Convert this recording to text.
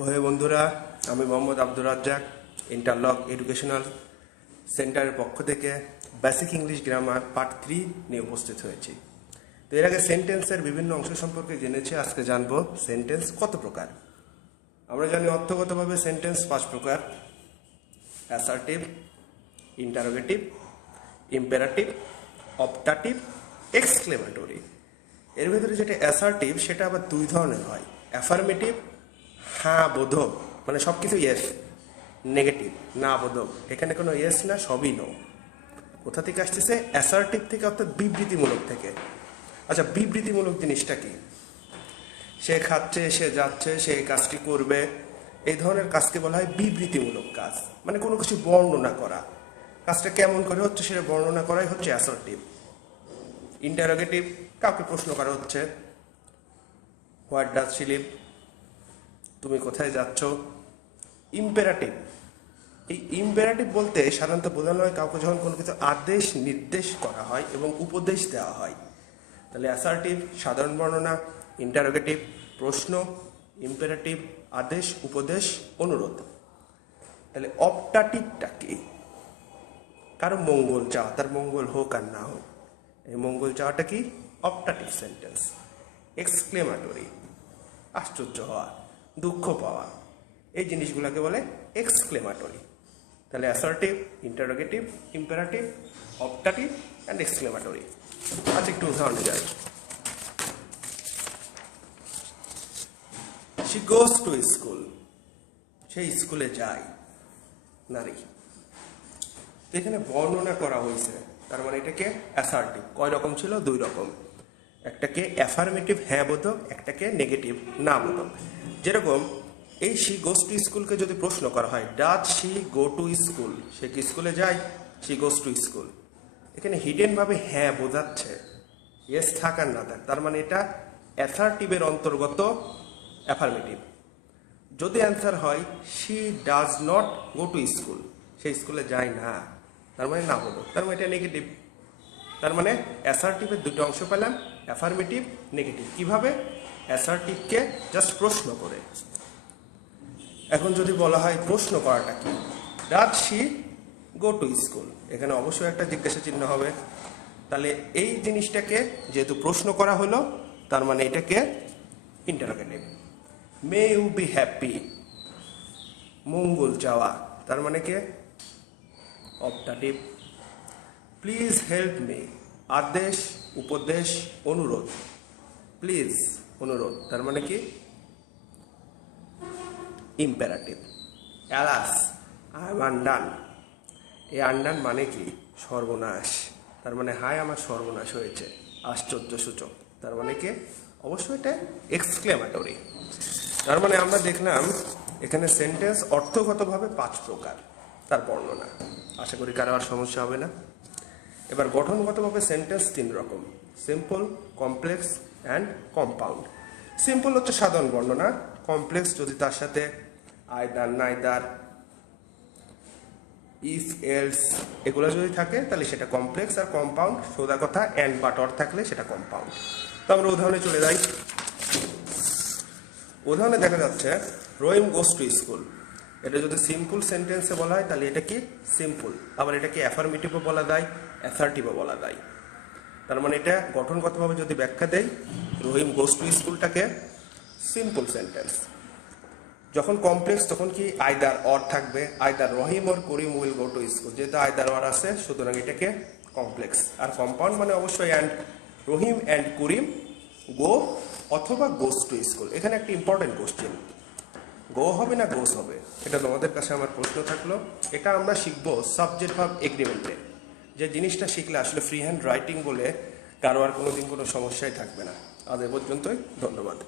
ওহে বন্ধুরা, আমি মোহাম্মদ আব্দুর রাজ্জাক ইন্টারলক এডুকেশনাল সেন্টারের পক্ষ থেকে বেসিক ইংলিশ গ্রামার পার্ট 3 নিয়ে উপস্থিত হয়েছি। তো এর আগে সেন্টেন্সের বিভিন্ন অংশ সম্পর্কে জেনেছি। আজকে জানবো সেন্টেন্স কত প্রকার। আমরা জানি অর্থগতভাবে সেন্টেন্স 5 প্রকার: assertive, interrogative, imperative, optative, exclamatory. এর ভিতরে যেটা অ্যাসার্টিভ সেটা আবার দুই ধরনের হয়: অ্যাফার্মেটিভ, হ্যাঁ বোধক, মানে সব কিছু ইয়েস। নেগেটিভ, না বোধক, এখানে কোনো ইয়েস না, সবই নো। কোথা থেকে আসতেছে? অ্যাসার্টিভ থেকে, অর্থাৎ বিবৃতিমূলক থেকে। আচ্ছা, বিবৃতিমূলক জিনিসটা কি? সে খাচ্ছে, সে যাচ্ছে, সে এই কাজটি করবে, এই ধরনের কাজকে বলা হয় বিবৃতিমূলক কাজ। মানে কোনো কিছু বর্ণনা করা, কাজটা কেমন করে হচ্ছে সেটা বর্ণনা করাই হচ্ছে অ্যাসার্টিভ। ইন্টারোগেটিভ, কাউকে প্রশ্ন করা হচ্ছে, হোয়াট ডাজ শি লিভ, তুমি কোথায় যাচ্ছ। ইম্পেরাটিভ, এই ইম্পেরাটিভ বলতে সাধারণত বোঝানো হয় কাউকে যখন কোনো কিছু আদেশ নির্দেশ করা হয় এবং উপদেশ দেওয়া হয়। তাহলে অ্যাসার্টিভ সাধারণ বর্ণনা, ইন্টারোগেটিভ প্রশ্ন, ইম্পেরাটিভ আদেশ, উপদেশ, অনুরোধ। তাহলে অপটাটিভটা কি? কারো মঙ্গল চাওয়া, তার মঙ্গল হোক আর না হোক, এই মঙ্গল চাওয়াটা কি? Optative sentence. এক্সক্লেমেটরি, আশ্চর্য হওয়া, দুঃখ পাওয়া, এই জিনিসগুলোকে বলে এক্সক্লেমেটরি। তাহলে assertive, interrogative, imperative, optative and exclamatory. আচ্ছা, একটু উদাহরণে যাই। শি গোজ টু স্কুল, সে স্কুলে যায়, নারী। এখানে বর্ণনা করা হয়েছে, তার মানে এটাকে অ্যাসার্টিভ। কয় রকম ছিল? 2 রকম। একটাকে অ্যাফার্মেটিভ, হ্যাঁ বোধক, একটাকে নেগেটিভ, না বোধক। যেরকম এই শি গোজ টু স্কুলকে যদি প্রশ্ন করা হয়, does she go to school, সে কি স্কুলে যায়? She goes to school. এখানে হিডেন ভাবে হ্যাঁ বোঝাচ্ছে, ইয়েস থাক আর না থাক, তার মানে এটা অ্যাসার্টিভের অন্তর্গত অ্যাফার্মেটিভ। যদি অ্যান্সার হয় she does not go to school, সে স্কুলে যায় না, তার মানে না বোধক, তার মানে এটা নেগেটিভ। তার মানে অ্যাসার্টিভের 2টো অংশ পেলাম, অ্যাফার্মেটিভ, নেগেটিভ। কিভাবে? অ্যাসার্টিভকে জাস্ট প্রশ্ন করে। এখন যদি বলা হয় প্রশ্ন করাটা কি, does she go to school, এখানে অবশ্যই একটা জিজ্ঞাসা চিহ্ন হবে। তাহলে এই জিনিসটাকে যেহেতু প্রশ্ন করা হলো, তার মানে এটাকে interrogative. May you be happy, মঙ্গল চাওয়া, তার মানে কে? অপটাটিভ। প্লিজ হেল্প মি, আদেশ, উপদেশ, অনুরোধ। প্লিজ, অনুরোধ, তার মানে কি? Imperative. Alas, I am undone, এই আনডান মানে কি? সর্বনাশ, তার মানে হায় আমার সর্বনাশ হয়েছে, আশ্চর্য সূচক, তার মানে কি? অবশ্যই এটা এক্সক্লেমেটরি। তার মানে আমরা দেখলাম এখানে সেন্টেন্স অর্থগতভাবে 5 প্রকার, তার বর্ণনা। আশা করি কারো আর সমস্যা হবে না। এবার গঠনগতভাবে সেন্টেন্স 3 রকম: simple, complex and compound. Simple হচ্ছে সাধারণ বর্ণনা, কমপ্লেক্স যদি তার সাথে আইদার, নাইদার, ইফ, এলস এগুলো যদি থাকে তাহলে সেটা কমপ্লেক্স। আর কম্পাউন্ড সোজা কথা অ্যান্ড বাট অর থাকলে সেটা কম্পাউন্ড। তো আমরা উদাহরণে চলে যাই। উদাহরণে দেখা যাচ্ছে রহিম গোজ টু স্কুল। এটা যদি সিম্পল সেন্টেন্সে বলা হয় তাহলে এটা কি? সিম্পল। আবার এটাকে অ্যাফার্মেটিভও বলা যায়, অ্যাসার্টিভও বলা যায়। তার মানে এটা গঠনগতভাবে যদি ব্যাখ্যা দেয়, রহিম গোজ টু স্কুলটাকে সিম্পল সেন্টেন্স। যখন কমপ্লেক্স তখন কি? আইদার অর থাকবে, either Rahim or Karim will go to school, যেহেতু আইদার অর আছে সুতরাং এটাকে কমপ্লেক্স। আর কম্পাউন্ড মানে অবশ্যই অ্যান্ড, রহিম অ্যান্ড করিম গো অথবা গোজ টু স্কুল। এখানে একটা ইম্পর্টেন্ট কোশ্চেন, গো হবে না গোজ হবে, এটা তোমাদের কাছে আমার প্রশ্ন থাকলো। এটা আমরা শিখবো সাবজেক্ট ভার্ব এগ্রিমেন্টে। যে জিনিসটা শিখলে আসলে ফ্রি হ্যান্ড রাইটিং বলে কারো আর কোনোদিন কোনো সমস্যাই থাকবে না। আজ এ পর্যন্তই, ধন্যবাদ।